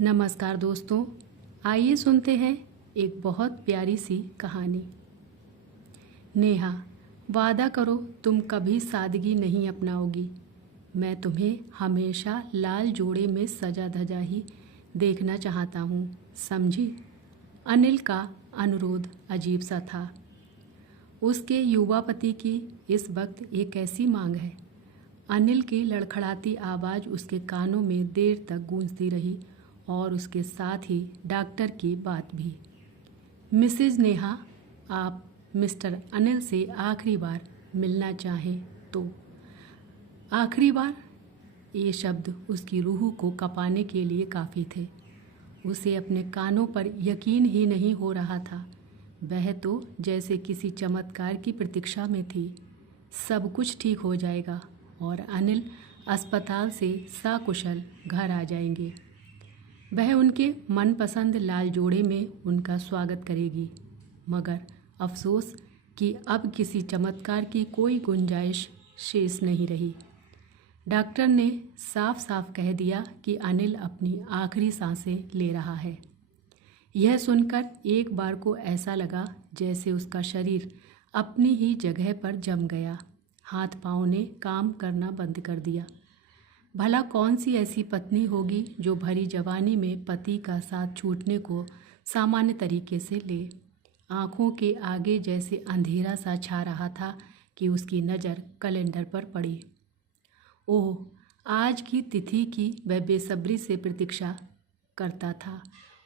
नमस्कार दोस्तों, आइए सुनते हैं एक बहुत प्यारी सी कहानी। नेहा, वादा करो तुम कभी सादगी नहीं अपनाओगी। मैं तुम्हें हमेशा लाल जोड़े में सजा धजा ही देखना चाहता हूँ, समझी? अनिल का अनुरोध अजीब सा था। उसके युवा पति की इस वक्त एक ऐसी मांग है। अनिल की लड़खड़ाती आवाज़ उसके कानों में देर तक गूंजती रही और उसके साथ ही डॉक्टर की बात भी। मिसेज नेहा, आप मिस्टर अनिल से आखिरी बार मिलना चाहें तो। आखिरी बार, ये शब्द उसकी रूह को कँपाने के लिए काफ़ी थे। उसे अपने कानों पर यकीन ही नहीं हो रहा था। वह तो जैसे किसी चमत्कार की प्रतीक्षा में थी। सब कुछ ठीक हो जाएगा और अनिल अस्पताल से सकुशल घर आ जाएंगे। वह उनके मनपसंद लाल जोड़े में उनका स्वागत करेगी। मगर अफसोस कि अब किसी चमत्कार की कोई गुंजाइश शेष नहीं रही। डॉक्टर ने साफ साफ कह दिया कि अनिल अपनी आखिरी सांसें ले रहा है। यह सुनकर एक बार को ऐसा लगा जैसे उसका शरीर अपनी ही जगह पर जम गया। हाथ पाँव ने काम करना बंद कर दिया। भला कौन सी ऐसी पत्नी होगी जो भरी जवानी में पति का साथ छूटने को सामान्य तरीके से ले। आँखों के आगे जैसे अंधेरा सा छा रहा था कि उसकी नज़र कैलेंडर पर पड़ी। ओह, आज की तिथि की वह बेसब्री से प्रतीक्षा करता था।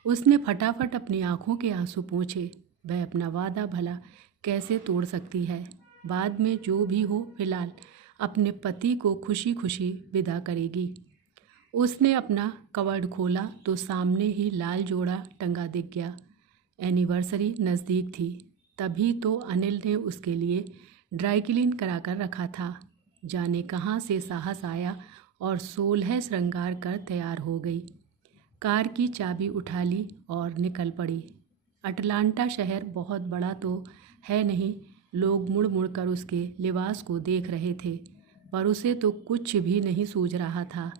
उसने फटाफट अपनी आँखों के आंसू पोंछे। वह अपना वादा भला कैसे तोड़ सकती है। बाद में जो भी हो, फिलहाल अपने पति को खुशी खुशी विदा करेगी। उसने अपना कवर्ड खोला तो सामने ही लाल जोड़ा टंगा दिख गया। एनिवर्सरी नज़दीक थी, तभी तो अनिल ने उसके लिए ड्राई क्लीन करा कर रखा था। जाने कहाँ से साहस आया और 16 श्रृंगार कर तैयार हो गई। कार की चाबी उठा ली और निकल पड़ी। अटलांटा शहर बहुत बड़ा तो है नहीं। लोग मुड़ मुड़ कर उसके लिबास को देख रहे थे, पर उसे तो कुछ भी नहीं सूझ रहा था।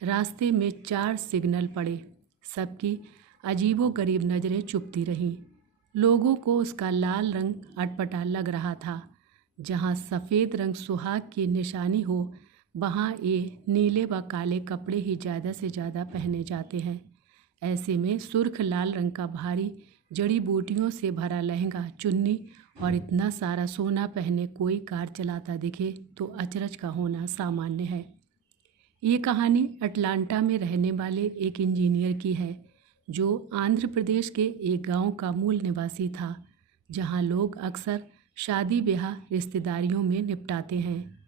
रास्ते में 4 सिग्नल पड़े। सबकी अजीबोगरीब नज़रें चुभती रहीं। लोगों को उसका लाल रंग अटपटा लग रहा था। जहाँ सफ़ेद रंग सुहाग की निशानी हो, वहाँ ये नीले व काले कपड़े ही ज़्यादा से ज़्यादा पहने जाते हैं। ऐसे में सुर्ख लाल रंग का भारी जड़ी बूटियों से भरा लहंगा, चुन्नी और इतना सारा सोना पहने कोई कार चलाता दिखे तो अचरज का होना सामान्य है। ये कहानी अटलांटा में रहने वाले एक इंजीनियर की है, जो आंध्र प्रदेश के एक गांव का मूल निवासी था, जहां लोग अक्सर शादी ब्याह रिश्तेदारियों में निपटाते हैं।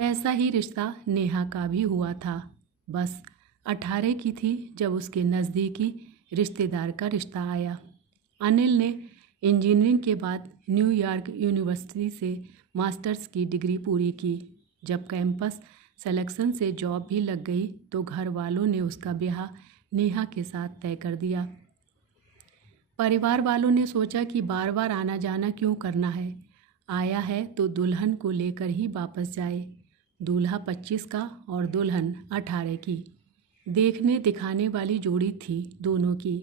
ऐसा ही रिश्ता नेहा का भी हुआ था। बस 18 की थी जब उसके नज़दीकी रिश्तेदार का रिश्ता आया। अनिल ने इंजीनियरिंग के बाद न्यूयॉर्क यूनिवर्सिटी से मास्टर्स की डिग्री पूरी की। जब कैंपस सिलेक्शन से जॉब भी लग गई तो घर वालों ने उसका ब्याह नेहा के साथ तय कर दिया। परिवार वालों ने सोचा कि बार बार आना जाना क्यों करना है, आया है तो दुल्हन को लेकर ही वापस जाए। दूल्हा 25 का और दुल्हन 18 की। देखने दिखाने वाली जोड़ी थी दोनों की।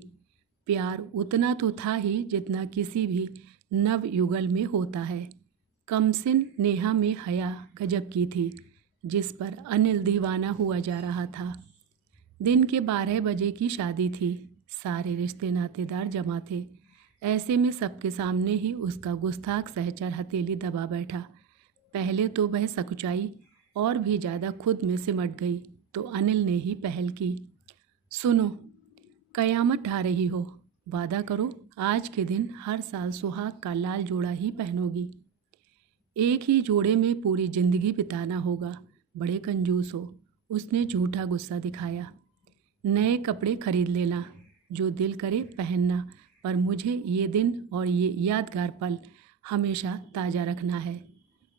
प्यार उतना तो था ही जितना किसी भी नव युगल में होता है। कमसिन नेहा में हया गजब की थी, जिस पर अनिल दीवाना हुआ जा रहा था। दिन के 12 बजे की शादी थी। सारे रिश्ते नातेदार जमा थे। ऐसे में सबके सामने ही उसका गुस्ताख सहचर हथेली दबा बैठा। पहले तो वह सकुचाई और भी ज़्यादा खुद में सिमट गई तो अनिल ने ही पहल की। सुनो, कयामत ढा रही हो, वादा करो आज के दिन हर साल सुहाग का लाल जोड़ा ही पहनोगी। एक ही जोड़े में पूरी जिंदगी बिताना होगा। बड़े कंजूस हो, उसने झूठा गुस्सा दिखाया। नए कपड़े खरीद लेना, जो दिल करे पहनना, पर मुझे ये दिन और ये यादगार पल हमेशा ताज़ा रखना है।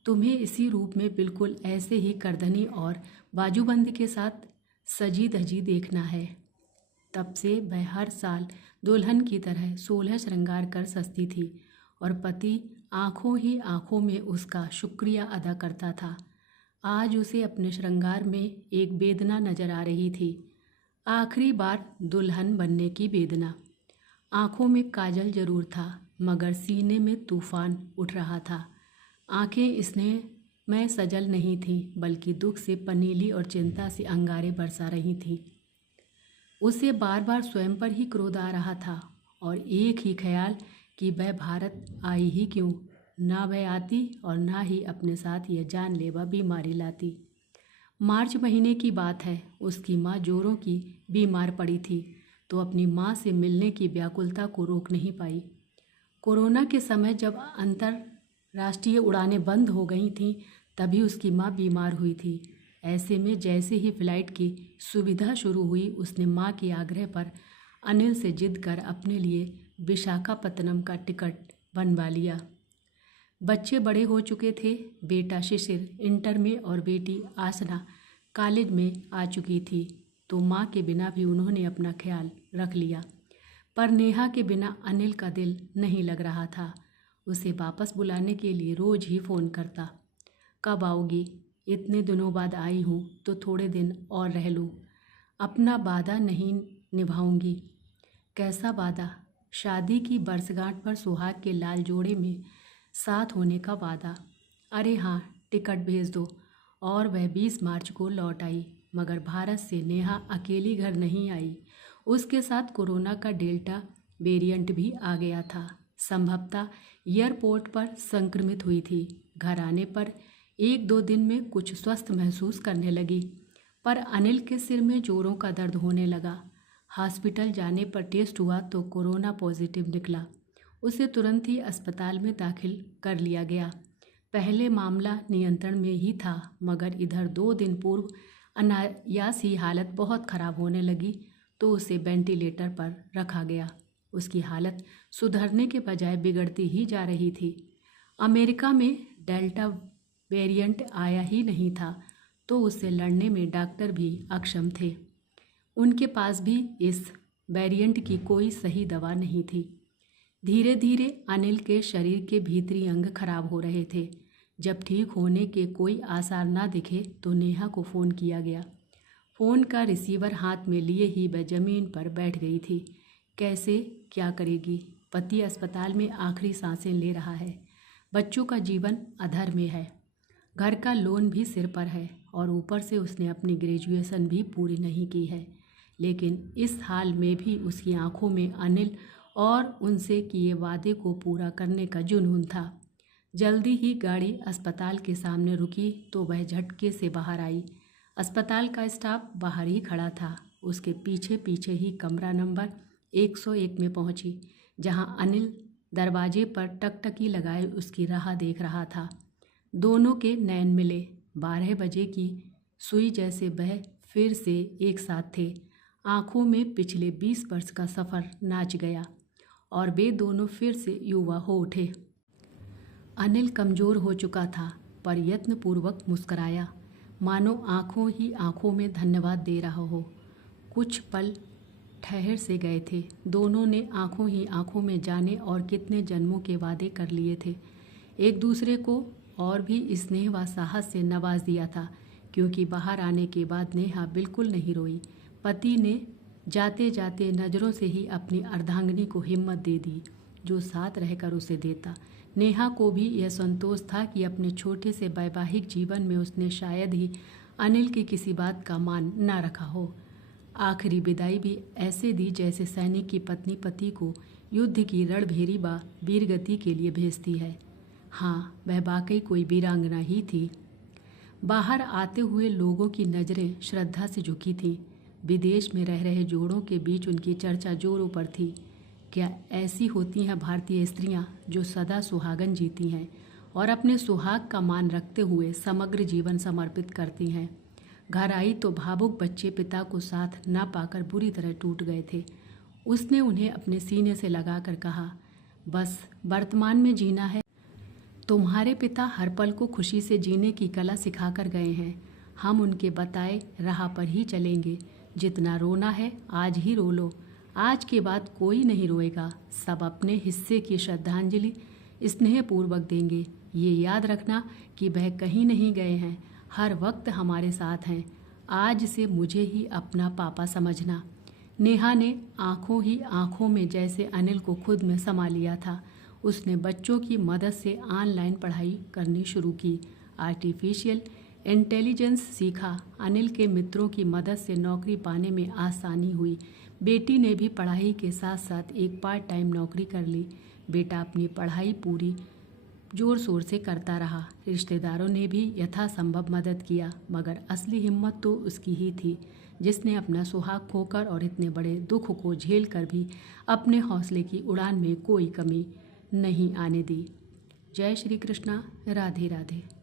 तुम्हें इसी रूप में बिल्कुल ऐसे ही करधनी और बाजूबंदी के साथ सजी धजी देखना है। तब से वह हर साल दुल्हन की तरह 16 श्रृंगार कर सजती थी और पति आँखों ही आँखों में उसका शुक्रिया अदा करता था। आज उसे अपने श्रृंगार में एक वेदना नजर आ रही थी। आखिरी बार दुल्हन बनने की वेदना। आंखों में काजल जरूर था, मगर सीने में तूफान उठ रहा था। आंखें स्नेह में सजल नहीं थीं, बल्कि दुख से पनीली और चिंता से अंगारे बरसा रही थीं। उसे बार बार स्वयं पर ही क्रोध आ रहा था और एक ही ख्याल कि वह भारत आई ही क्यों। ना वह आती और ना ही अपने साथ यह जानलेवा बीमारी लाती। मार्च महीने की बात है। उसकी माँ जोरों की बीमार पड़ी थी, तो अपनी माँ से मिलने की व्याकुलता को रोक नहीं पाई। कोरोना के समय जब अंतर्राष्ट्रीय उड़ानें बंद हो गई थीं, तभी उसकी माँ बीमार हुई थी। ऐसे में जैसे ही फ्लाइट की सुविधा शुरू हुई, उसने माँ के आग्रह पर अनिल से जिद कर अपने लिए विशाखापत्तनम का टिकट बनवा लिया। बच्चे बड़े हो चुके थे। बेटा शिशिर इंटर में और बेटी आसना कॉलेज में आ चुकी थी, तो माँ के बिना भी उन्होंने अपना ख्याल रख लिया। पर नेहा के बिना अनिल का दिल नहीं लग रहा था। उसे वापस बुलाने के लिए रोज़ ही फ़ोन करता। कब आओगी? इतने दिनों बाद आई हूँ तो थोड़े दिन और रह लूँ। अपना वादा नहीं निभाऊंगी। कैसा वादा? शादी की वर्षगांठ पर सुहाग के लाल जोड़े में साथ होने का वादा। अरे हाँ, टिकट भेज दो। और वह 20 मार्च को लौट आई, मगर भारत से नेहा अकेली घर नहीं आई। उसके साथ कोरोना का डेल्टा वेरिएंट भी आ गया था। संभवतः एयरपोर्ट पर संक्रमित हुई थी। घर आने पर 1-2 दिन में कुछ स्वस्थ महसूस करने लगी, पर अनिल के सिर में जोरों का दर्द होने लगा। हॉस्पिटल जाने पर टेस्ट हुआ तो कोरोना पॉजिटिव निकला। उसे तुरंत ही अस्पताल में दाखिल कर लिया गया। पहले मामला नियंत्रण में ही था, मगर इधर 2 दिन पूर्व अनायास ही हालत बहुत ख़राब होने लगी, तो उसे वेंटिलेटर पर रखा गया। उसकी हालत सुधरने के बजाय बिगड़ती ही जा रही थी। अमेरिका में डेल्टा वेरिएंट आया ही नहीं था, तो उससे लड़ने में डॉक्टर भी अक्षम थे। उनके पास भी इस वेरिएंट की कोई सही दवा नहीं थी। धीरे धीरे अनिल के शरीर के भीतरी अंग खराब हो रहे थे। जब ठीक होने के कोई आसार ना दिखे तो नेहा को फ़ोन किया गया। फ़ोन का रिसीवर हाथ में लिए ही वह ज़मीन पर बैठ गई थी। कैसे क्या करेगी? पति अस्पताल में आखिरी सांसें ले रहा है। बच्चों का जीवन अधर में है। घर का लोन भी सिर पर है और ऊपर से उसने अपनी ग्रेजुएशन भी पूरी नहीं की है। लेकिन इस हाल में भी उसकी आंखों में अनिल और उनसे किए वादे को पूरा करने का जुनून था। जल्दी ही गाड़ी अस्पताल के सामने रुकी तो वह झटके से बाहर आई। अस्पताल का स्टाफ बाहर ही खड़ा था। उसके पीछे पीछे ही कमरा नंबर 101 में पहुंची, जहां अनिल दरवाजे पर टकटकी लगाए उसकी राह देख रहा था। दोनों के नैन मिले। 12 बजे की सुई जैसे वह फिर से एक साथ थे। आंखों में पिछले 20 वर्ष का सफ़र नाच गया और वे दोनों फिर से युवा हो उठे। अनिल कमज़ोर हो चुका था, पर यत्नपूर्वक मुस्कराया, मानो आंखों ही आंखों में धन्यवाद दे रहा हो। कुछ पल ठहर से गए थे। दोनों ने आंखों ही आंखों में जाने और कितने जन्मों के वादे कर लिए थे। एक दूसरे को और भी स्नेह व साहस से नवाज दिया था, क्योंकि बाहर आने के बाद नेहा बिल्कुल नहीं रोई। पति ने जाते जाते नज़रों से ही अपनी अर्धांगिनी को हिम्मत दे दी, जो साथ रहकर उसे देता। नेहा को भी यह संतोष था कि अपने छोटे से वैवाहिक जीवन में उसने शायद ही अनिल की किसी बात का मान न रखा हो। आखिरी विदाई भी ऐसे दी जैसे सैनिक की पत्नी पति को युद्ध की रणभेरी व वीरगति के लिए भेजती है। हाँ, वह वाकई कोई वीरांगना ही थी। बाहर आते हुए लोगों की नज़रें श्रद्धा से झुकी थीं। विदेश में रह रहे जोड़ों के बीच उनकी चर्चा जोरों पर थी। क्या ऐसी होती हैं भारतीय स्त्रियां जो सदा सुहागन जीती हैं और अपने सुहाग का मान रखते हुए समग्र जीवन समर्पित करती हैं। घर आई तो भावुक बच्चे पिता को साथ ना पाकर बुरी तरह टूट गए थे। उसने उन्हें अपने सीने से लगाकर कहा, बस वर्तमान में जीना है। तुम्हारे पिता हर पल को खुशी से जीने की कला सिखाकर गए हैं। हम उनके बताए राह पर ही चलेंगे। जितना रोना है आज ही रो लो। आज के बाद कोई नहीं रोएगा। सब अपने हिस्से की श्रद्धांजलि स्नेहपूर्वक देंगे। ये याद रखना कि वह कहीं नहीं गए हैं, हर वक्त हमारे साथ हैं। आज से मुझे ही अपना पापा समझना। नेहा ने आंखों ही आंखों में जैसे अनिल को खुद में समा लिया था। उसने बच्चों की मदद से ऑनलाइन पढ़ाई करनी शुरू की, आर्टिफिशियल इंटेलिजेंस सीखा। अनिल के मित्रों की मदद से नौकरी पाने में आसानी हुई। बेटी ने भी पढ़ाई के साथ साथ एक पार्ट टाइम नौकरी कर ली। बेटा अपनी पढ़ाई पूरी जोर शोर से करता रहा। रिश्तेदारों ने भी यथासंभव मदद किया, मगर असली हिम्मत तो उसकी ही थी, जिसने अपना सुहाग खोकर और इतने बड़े दुख को झेल कर भी अपने हौसले की उड़ान में कोई कमी नहीं आने दी। जय श्री कृष्णा। राधे राधे।